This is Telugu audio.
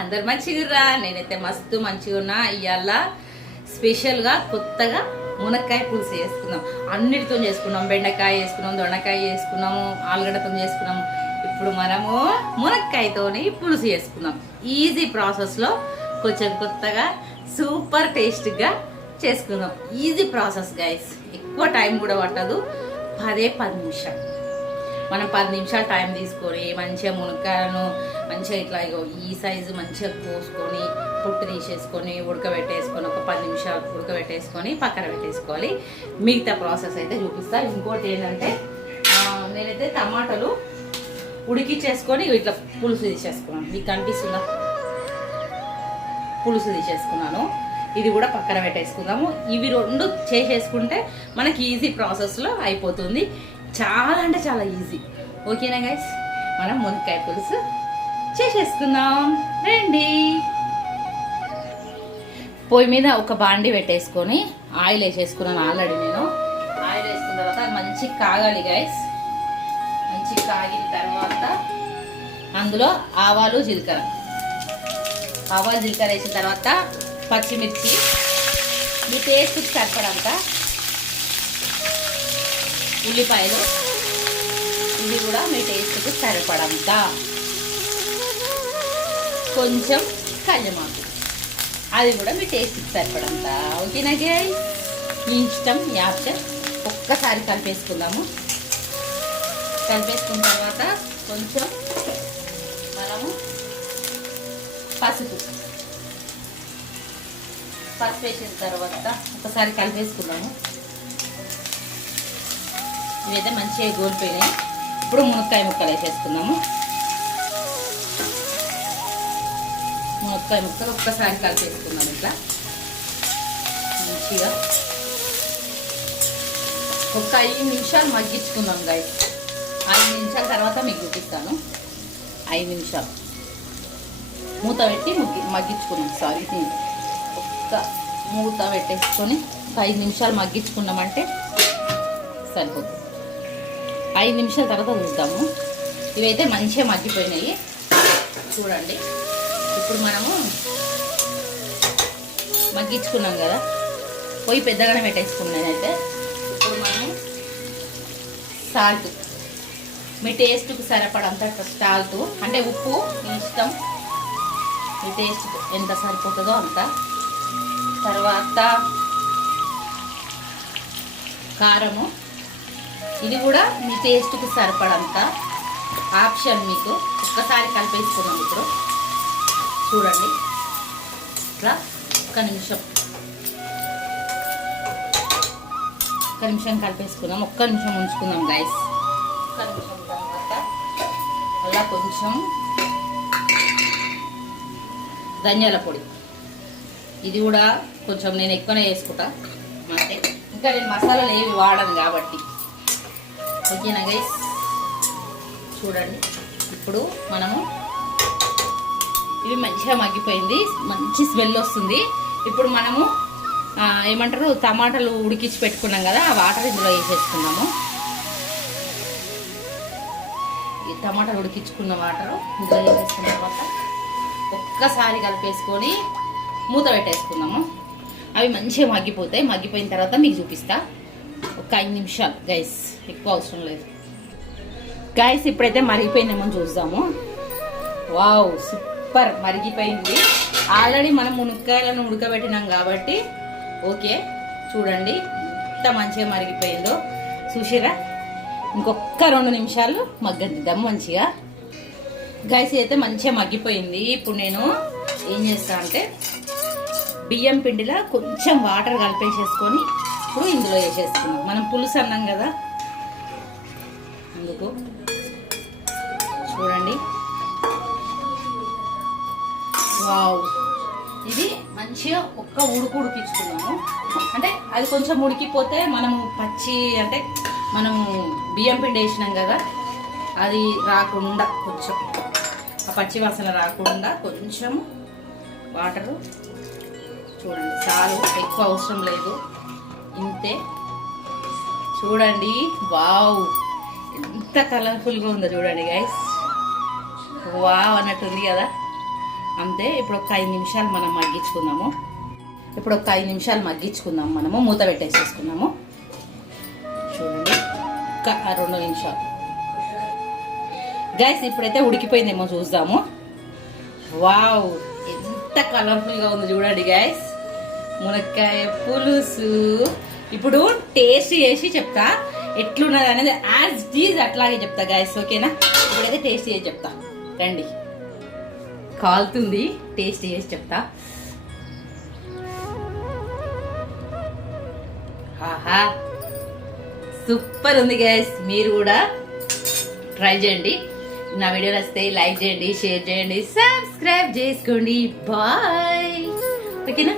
అందరు మంచిగుర్రా. నేనైతే మస్తు మంచిగున్నా. ఇవాళ స్పెషల్గా కొత్తగా మునక్కాయ పులుసు చేసుకున్నాం. అన్నిటితో చేసుకున్నాం. బెండకాయ చేసుకున్నాం, దొండకాయ చేసుకున్నాము, ఆలుగడ్డతో చేసుకున్నాము. ఇప్పుడు మనము మునక్కాయతోని పులుసు చేసుకున్నాం. ఈజీ ప్రాసెస్లో కొంచెం కొత్తగా సూపర్ టేస్ట్గా చేసుకుందాం. ఈజీ ప్రాసెస్ గైస్, ఎక్కువ టైం కూడా పట్టదు. 10 నిమిషాలు. మనం 10 నిమిషాలు టైం తీసుకొని మంచిగా మునక్కాయలను మంచిగా ఇట్లా ఈ సైజు మంచిగా కోసుకొని పొట్టు తీసేసుకొని ఉడకబెట్టేసుకొని ఒక 10 నిమిషాలు ఉడకబెట్టేసుకొని పక్కన పెట్టేసుకోవాలి. మిగతా ప్రాసెస్ అయితే చూపిస్తా. ఇంకోటి ఏంటంటే నేనైతే టమాటాలు ఉడికిచ్చేసుకొని ఇట్లా పులుసు తీసేసుకున్నాను. మీకు కనిపిస్తుందా? పులుసు తీసేసుకున్నాను. ఇది కూడా పక్కన పెట్టేసుకుందాము. ఇవి రెండు చేసేసుకుంటే మనకి ఈజీ ప్రాసెస్లో అయిపోతుంది. చాలా అంటే చాలా ఈజీ. ఓకేనా గైస్, మనం మునక్కాయ పులుసు చేసేసుకుందాం రండి. పొయ్యి మీద ఒక బాండి పెట్టేసుకొని ఆయిల్ వేసేసుకున్నాను. ఆల్రెడీ నేను ఆయిల్ వేసుకున్న తర్వాత మంచి కాగాలి గైస్. మంచి కాగిన తర్వాత అందులో ఆవాలు జీలకర్ర వేసిన తర్వాత పచ్చిమిర్చి మీ టేస్ట్కి సరిపడంత, ఉల్లిపాయలు ఇవి కూడా మీ టేస్ట్కి సరిపడంత, కొంచెం కల్యమాకు అది కూడా మీ టేస్ట్కి సరిపడంత. ఓకేనా గైస్, మీ ఇష్టం యాప్షన్. ఒక్కసారి కలిపేసుకుందాము. కలిపేసుకున్న తర్వాత కొంచెం మనము పసుపు వేసిన తర్వాత ఒకసారి కలిపేసుకున్నాము. ఇవైతే మంచిగా గోలిపోయినాయి. ఇప్పుడు మునక్కాయ ముక్కలు వేసేసుకుందాము. మునక్కాయ ముక్కలు ఒక్కసారి కలిపేసుకున్నాము. ఇట్లా మంచిగా ఒక 5 నిమిషాలు మగ్గించుకుందాం గైస్. 5 నిమిషాల తర్వాత మీకు చూపిస్తాను. 5 నిమిషాలు మూత పెట్టి మగ్గించుకున్నాం. సారీ, ఒక్క మూత పెట్టేసుకొని 5 నిమిషాలు మగ్గించుకున్నామంటే సరిపోతుంది. 5 నిమిషాల తర్వాత చూద్దాము. ఇవైతే మంచిగా మగ్గిపోయినాయి చూడండి. ఇప్పుడు మనము మగ్గించుకున్నాం కదా, పొయ్యి పెద్దగానే పెట్టేసుకున్నాను. అయితే ఇప్పుడు మనము సాల్ట్ మీ టేస్ట్కి సరిపడంత సాల్ట్, అంటే ఉప్పు మీ ఇష్టం, మీ టేస్ట్ ఎంత సరిపోతుందో అంత. తర్వాత కారము, ఇది కూడా మీ టేస్ట్కి సరిపడంత ఆప్షన్ మీకు. ఒక్కసారి కలిపేసుకున్నాం. ఇప్పుడు చూడండి ఇట్లా ఒక్క నిమిషం కలిపేసుకుందాం. ఒక్క నిమిషం ఉంచుకుందాం గైస్. ఒక్క నిమిషం తర్వాత అలా కొంచెం ధనియాల పొడి, ఇది కూడా కొంచెం నేను ఎక్కువనే వేసుకుంటా. అంటే ఇంకా నేను మసాలాలు ఏవి వాడను కాబట్టి. ఓకేనా గైస్, చూడండి ఇప్పుడు మనము ఇవి మంచిగా మగ్గిపోయింది. మంచి స్మెల్ వస్తుంది. ఇప్పుడు మనము ఏమంటారు, టమాటాలు ఉడికించి పెట్టుకున్నాం కదా, ఆ వాటర్ ఇందులో వేసేసుకున్నాము. ఈ టమాటాలు ఉడికించుకున్న వాటర్ ఇందులో వేసేసుకున్న తర్వాత ఒక్కసారి కలిపేసుకొని మూత పెట్టేసుకున్నాము. అవి మంచిగా మగ్గిపోతాయి. మగ్గిపోయిన తర్వాత మీకు చూపిస్తా. ఒక 5 నిమిషాలు గైస్, ఎక్కువ అవసరం లేదు గైస్. ఇప్పుడైతే మరిగిపోయిందేమో చూద్దాము. Wow, super మరిగిపోయింది. ఆల్రెడీ మనం మునక్కాయలను ఉడకబెట్టినాం కాబట్టి ఓకే. చూడండి ఎంత మంచిగా మరిగిపోయిందో చూసిరా. ఇంకొక 2 నిమిషాలు మగ్గనిద్దాము మంచిగా గైస్. అయితే మంచిగా మగ్గిపోయింది. ఇప్పుడు నేను ఏం చేస్తా అంటే బియ్యం పిండిలో కొంచెం వాటర్ కలిపేసేసుకొని ఇప్పుడు ఇందులో వేసేసుకున్నాం. మనం పులుసు అన్నాం కదా, అందుకు చూడండి. వావ్, ఇది మంచిగా ఒక్క ఉడికించుకున్నాము. అంటే అది కొంచెం ఉడికిపోతే మనము పచ్చి, అంటే మనము బియ్యం పిండి వేసినాం కదా, అది రాకుండా కొంచెం ఆ పచ్చి వాసన రాకుండా కొంచెం వాటరు చూడండి చాలు, ఎక్కువ అవసరం లేదు, ఇంతే. చూడండి వావ్, ఎంత కలర్ఫుల్గా ఉందో చూడండి గైస్. వావ్ అన్నట్టుంది కదా. అంతే. ఇప్పుడు ఒక 5 నిమిషాలు మనం మగ్గించుకుందాము. మనము మూత పెట్టేసేసుకున్నాము. చూడండి, ఒక 2 నిమిషాలు గైస్. ఇప్పుడైతే ఉడికిపోయిందేమో చూద్దాము. వావ్, ఎంత కలర్ఫుల్గా ఉంది చూడండి గైస్, మునక్కాయ పులుసు. ఇప్పుడు టేస్ట్ చేసి చెప్తా ఎట్లున్నది అనేది, యాజ్ ఈజ్ అట్లాగే చెప్తా గైస్, ఓకేనా? ఇప్పుడైతే టేస్ట్ చేసి చెప్తా, రండి. కాలుతుంది, టేస్ట్ చేసి చెప్తా. ఆహా, సూపర్ ఉంది గైస్. మీరు కూడా ట్రై చేయండి. నా వీడియో నచ్చితే లైక్ చేయండి, షేర్ చేయండి, సబ్స్క్రైబ్ చేసుకోండి. బాయ్, ఓకేనా?